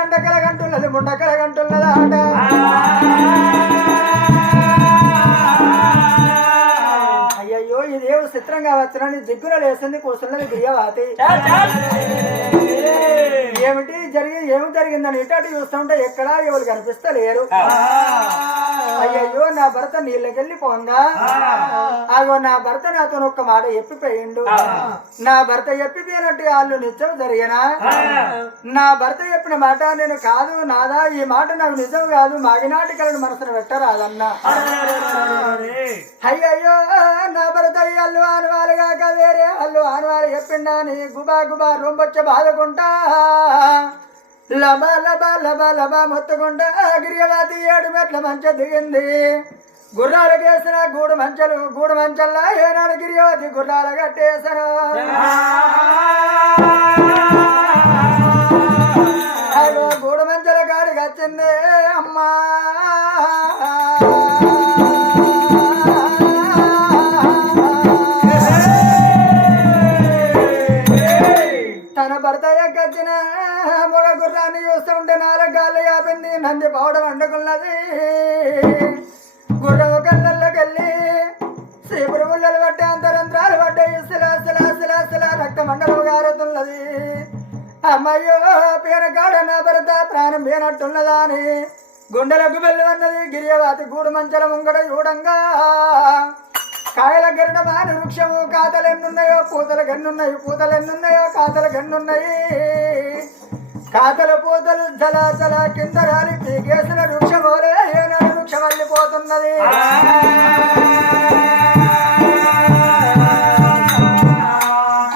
నండకలగంటున్నది ముండకలగంటున్నదా ఆట అయ్యయ్యో ఇదేమో చిత్రంగా వచ్చినని జిగ్గున లేసింది కూర్చున్నది గిరియవాతి ఏమిటి ఏమి జరిగిందని ఇటు చూస్తుంటే ఎక్కడా ఎవరు కనిపిస్తలేరు అయ్యయ్యో నా భర్త నీళ్ళకెళ్ళి పోంగా అగో నా భర్త నాతో ఒక్క మాట చెప్పిపోయిండు నా భర్త చెప్పిపోయినట్టు వాళ్ళు నిజం జరిగినా నా భర్త చెప్పిన మాట నేను కాదు నాదా ఈ మాట నాకు నిజం కాదు మాగినాటి కలను మనసును పెట్టరాదన్నా అయ్యయ్యో నా భర్త అల్లు ఆనవారు కాక వేరే అల్లు ఆనవారు చెప్పిండా అని గుబా గుబా రొంబొచ్చ బాధకుంటా లబా లబా లబా లబా మొత్తుకుంటా గిరియవాతి 7 మెట్ల మంచ దిగింది గుర్రాలు కేసిన గూడు మంచల్లా ఏనాడు గిరియవతి గుర్రాలు కట్టేసను అదో గూడు మంచల కాడికి వచ్చింది అమ్మా తన భర్త ఎక్కొచ్చిన మొగ గుర్రాన్ని చూస్తుంటే 4 గాళ్ళు యాపింది నంది పౌడం వండుకున్నది గుర్రం కళ్ళల్లోకెళ్ళి సీపురు ముళ్ళలు పట్టే అంతరంత్రాలు పడ్డాయి శిలా రక్త మండలం గారుతున్నది అమ్మయ్యో పేరకాడ నా భర్త ప్రాణం పేనట్టున్నదా అని గుండెలకు బెల్లు అన్నది గిరియవాతి గూడు మంచల ముంగడ చూడంగా కాయల గెరడ మాని వృక్షము కాతలెన్నున్నాయో పూతల గన్నున్నాయో కాతల గన్నున్నాయి కాతల పూతలు జల కింద రాలి పీకేసిన వృక్షమోలే ఏనాడు వృక్షం వెళ్ళిపోతున్నది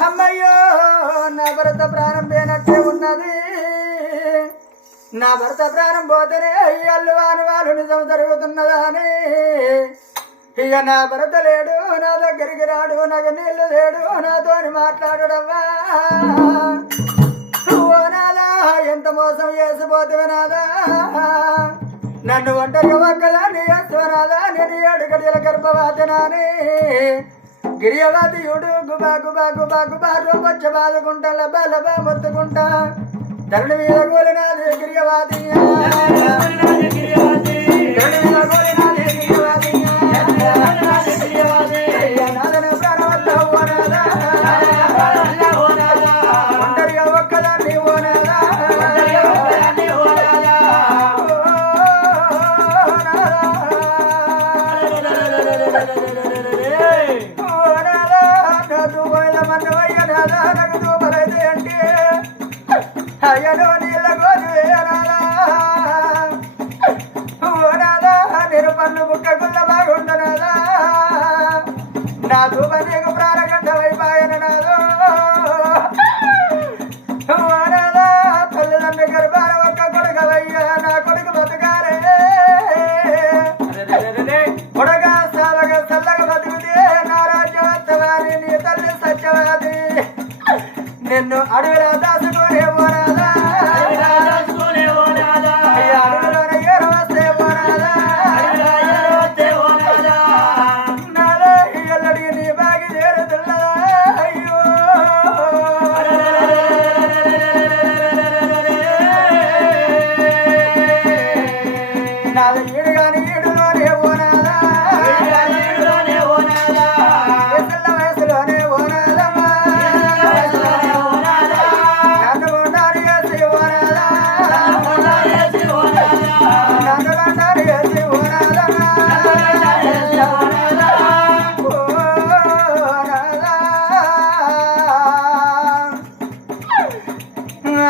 అమ్మయ్యో నా భర్త ప్రాణం పోయినట్టే ఉన్నది నా భర్త ప్రాణం పోతేనే అల్లు వాళ్ళు నిజం జరుగుతున్నదా అని ఇక నా భర్త లేడు నా దగ్గరికి రాడు నాకు నీళ్లు లేడు నాతోని మాట్లాడవా ఓ నాదా ఎంత మోసం చేసిపోతువి నాదా నన్ను ఒంటరిగా ఒక్కదాన్ని చేస్తువనాదా నేను 7 గడియల గర్భవాతనాని గిరియవాతి యుడు గుబా గుబా గుబా గుబా రొంబొచ్చ బాదుకుంటా లబా లబా మొత్తుకుంటా ధరణి మీద గోలినాది గిరియవాతి ఒంటరిగా ఒక్కదాన్ని ఓనాదా నాకు దూపరైతే అంటే అయ్యనో నీళ్ళ గోరువేనాదా ఓనాదా నేను పన్ను ముక్కకుల్ల బాగుండనాదా నా దూప నీకు ప్రాణగంట వైపాయననాదో ఓనాదా తల్లిదండ్రి గర్భాల ఒక్క కొడుకవయ్యా నా కొడుకు బతుకారే కొడగా సాలగా చల్లగా బతుకుతే నా రాజ్యవంతవాది నీ తల్లి సత్యవాది నిన్ను అడవిలో దాచుకునే పోరాదా అడవిలోన ఏరు వస్తే పోరాదా నాలో ఎల్లడికి నీ బాగి చేరుతున్నదా అయ్యో నాది ఈడు గాని ఈడులోనే పోనాదా వయసులోనే పోనాదమ్మా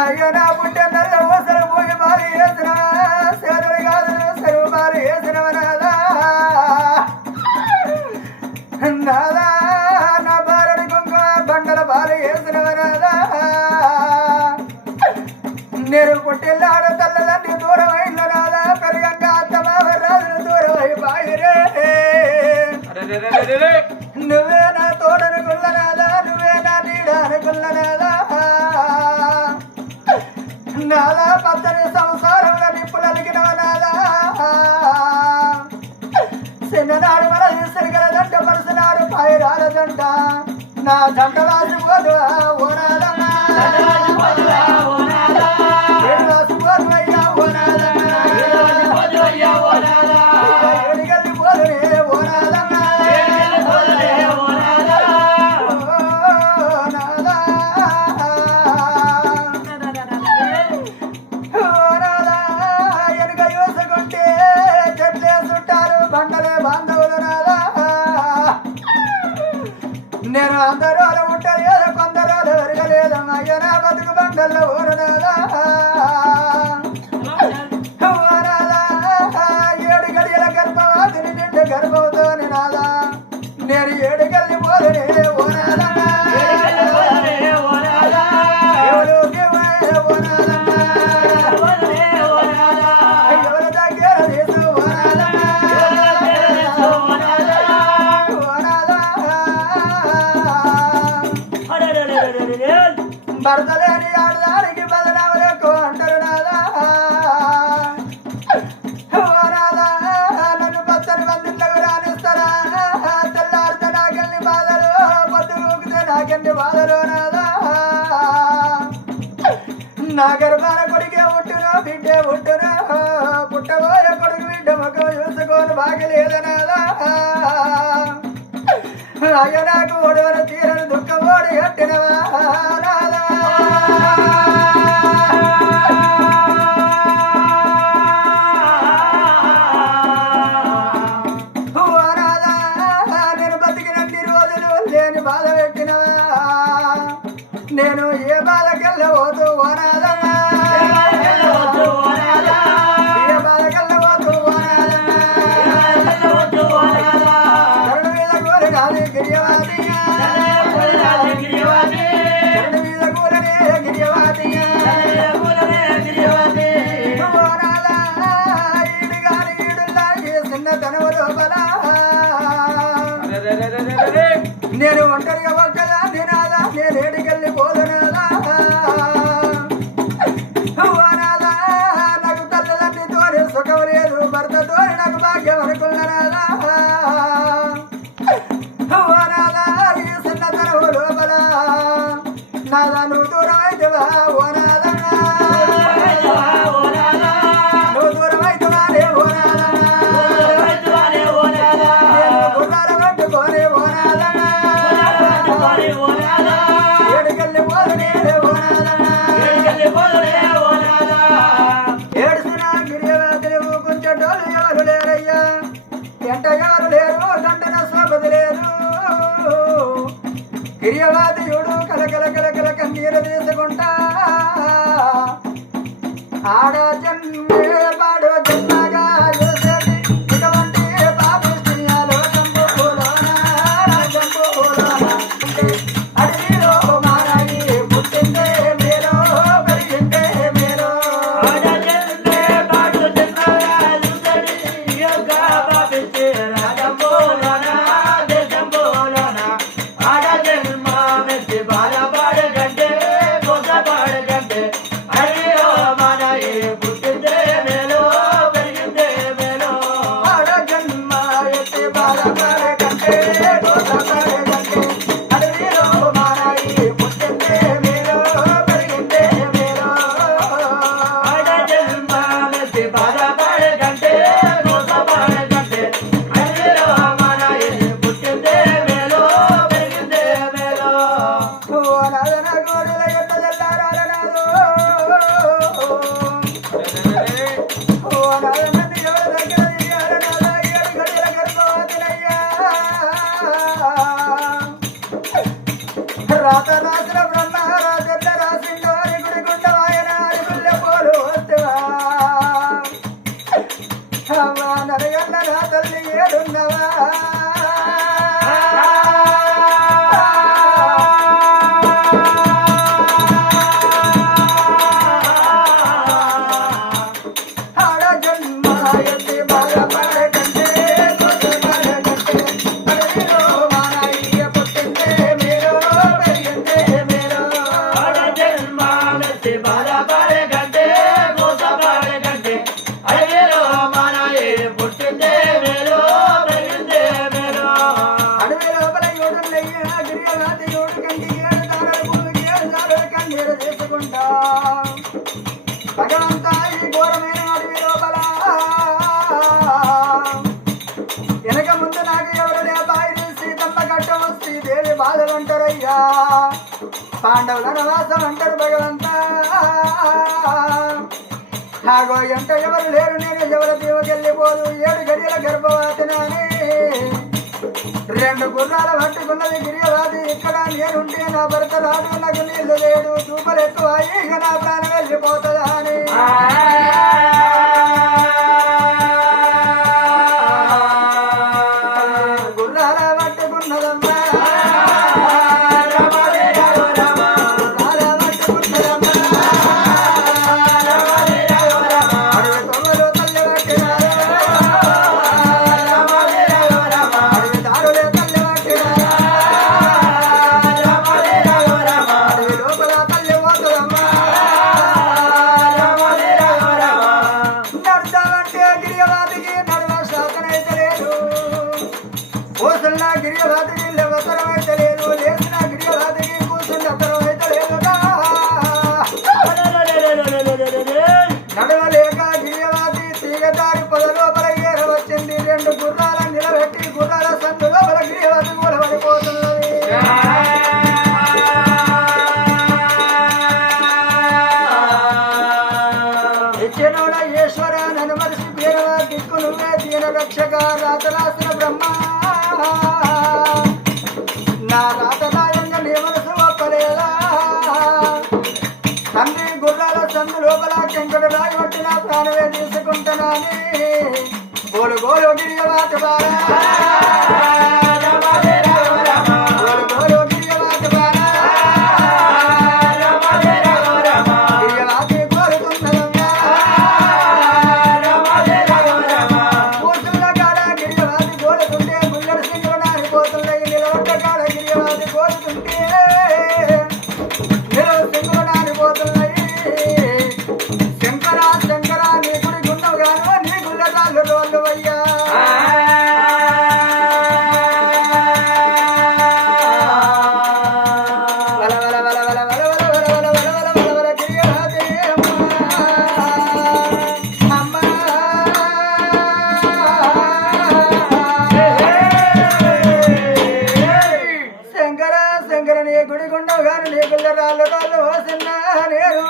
అయ్యో నా పుట్టే నల్ల ఊసలు పోయి బారి వేసినవా సేరుడు కాదు సెరువు బారి వేసినవ నాదా నాదా నా బారుడి కుంకుమ బండల బారి వేసినవ నాదా నేను పుట్టిల్లాడ తల్లదండ్రి దూరమైన నాదా పెరుగంగా అత్తమావ రాజులు దూరమై బాయిరే నువ్వే నా తోడనుకుల్లనాదా నువ్వే నా నీడ అనుకుల్లనాదా నాదా పచ్చని సంసారంలో నిప్పులు అలిగినవ నాదా చిన్ననాడు మన ఇసరిగలదంట పరుసనాడు పైరాలదంట నా దండ రాసిపోదు ఓనాదమ్మా రాసిపోదు అందరూ ఉంటలేదు కొందరు పెరగలేదు అయ్య నా బతుకు బండల్లో ఊరనాదా ఏడు గడియల గర్భవాదిని నిండు గర్భంతోని నాదా నేను ఏడు గల్లి పోలనే ఓనాదా ఎవరు దగ్గర తీసు భర్తలేని ఆడదానికి బదనాలు ఎక్కువ అంటారు నాదా నాదా నన్ను పచ్చని మందిట్లకు రానిస్తారా తెల్లారితే నాకెళ్ళి బాధలు పొద్దు ఊకితే నాకెళ్ళి బాధలు నాదా నా గర్భాన కొడుకే పుట్టును బిడ్డే పుట్టును పుట్టబోయే కొడుకు బిడ్డ ముఖం చూసుకొని బాగలేదనాదా అయ్య నాకు ఒడవన తీరని దుఃఖం ఓడి కట్టినవా నాదా నేను బతికినన్ని రోజులు లేని బాధ పెట్టినవా నేను ఏ బాధకెళ్ళవద్దు ఓనాదా ఏ బాధకెళ్ళవద్దు ఓనాదా కరుణ మీద కోరి కాదు గిరియవాది కరుణ మీద కూలనే గిరియవాది ఓనాదా ఈడు గాని ఈడుల్లా ఈ చిన్నతనము లోపల నేను ఒంటరిగా ఒక్కదా నినాదా నేను ఏడికెళ్ళి పోదనాదా నాకు తల్లిదండ్రితోనే సుఖం లేదు భర్తతోనే నాకు భాగ్యం అనుకున్నానాదా ఈ చిన్నతనము లోపల నాదా నువ్వు దూరం అయితేవా ఓనాదా నువ్వు దూరం అయితేవానే ఓనాదా గుర్రాల పట్టుకోనే ఓనాదా ఏడుకెళ్ళి పోదనే ఓనాదా ఏడుసిన గిరియవాదులు కొంచెటోళ్ళు ఎవరు లేరయ్యా ఎంట ఎవరు లేరు దండన సోపది లేదు గిరియవాదియుడు కలకల కలకల కన్నీరు తీసుకుంటా ఆడ జన్మే పాడు జన్మగా చేసేటి ఇటువంటి పాపిష్టియాలో జంబులోన అడవిలో మారాయి పుట్టిందే మీరు పెరిగిందే మీరు ఆడ జన్మ ఎత్తి బాధపడకంటే గోసపడకంటే అడవిలో మారాయి పుట్టిందే మీరు పెరిగిందే మీరు ఓనాదన గోడుల ఎట్ట జల్లారాలనాదో ఓనాదన దేవుల దగ్గర దిగారనాదా ఏడు గడియల గర్భవతినయ్యా రాత రాసిన బ్రహ్మ రాజన్న రాసిండో అరిగుడి గుండవాయన అరుగుళ్ళ పోలు వస్తేవా అమ్మా నరగన్న నా తల్లి ఏడున్నవా ఆడ జన్మ ఎత్తి బాధపడకంటే గోసపడకంటే అడవిలో మారాయి పుట్టిందే మీరు పెరిగిందే మీరు అడవి లోపల యోడులయ్యా గిరియవాది యోడు కంటి ఏడు దారులు భూమికి ఏడు దారులు కన్నీరు తీసుకుంటా భగవంతా ఈ ఘోరమైన అడవి లోపల వెనక ముందు నాకు ఎవరు లేపాయి సీతమ్మ కట్టం శ్రీదేవి బాధలు అంటారయ్యా పాండవుల నవాసం అంటారు భగవంతా ఆగో ఎంట ఎవరు లేరు నేను ఎవరి దీవకెళ్ళిపోదు ఏడు గడియల గర్భవతినని రెండు గుర్రాల పట్టుకున్నది గిరియవాది ఇక్కడ నేనుంటే నా భర్త రాడు నాకు నీళ్లు లేడు చూపలు ఎక్కువ ఇక నా ప్రాణం వెళ్ళిపోతుందా అని గుర్రాల పట్టుకున్నదమ్మా గిరియవాదికి అవసరం అయితే లేదు లేచిన గిరియవాదికి కూర్చుని అవసరం అయితే లేదుగా నడవలేక గిరియవాది తీగదారి పొద లోపల ఏర వచ్చింది రెండు గుర్రాల నిలబెట్టి గుర్రాల సందు లోపల గిరియవాది కూడా పడిపోతున్నది ఇచ్చినోడ ఈశ్వర నన్ను మనిషి పేరవా దిక్కు నువ్వే దీన రక్షక రాతరాసిన బ్రహ్మ నా రాతదాయంగా నీ మనసు ఒప్పలేదా తండ్రి గుర్రాల సందు లోపల కెంకడు రాయి పట్టి నా ప్రాణమే తీసుకుంటున్నాని గోలు గోలు గిరియవాత బారా గోలు గోలు గిరియవాత బారా గిరియవాతి కోరుతున్నదమ్మా కూతుళ్ళ కాడ గిరియవాతి కోరుతుంటే గుల్లెడు సింగులు నారిపోతున్నాయి నిలవట్ట కాడ గిరియవాతి కోరుతుంటే నిలవ సింగులు నారిపోతున్నాయి శంకర శంకర నీ గుడి గుండవు గాను నీ గుల్లెదాళ్ళు రోళ్ళు అయ్యా శంకర శంకర నీ గుడి గుండవు గాను నీ గుల్ల రాళ్ళు రోళ్ళు వస్తున్నా నేను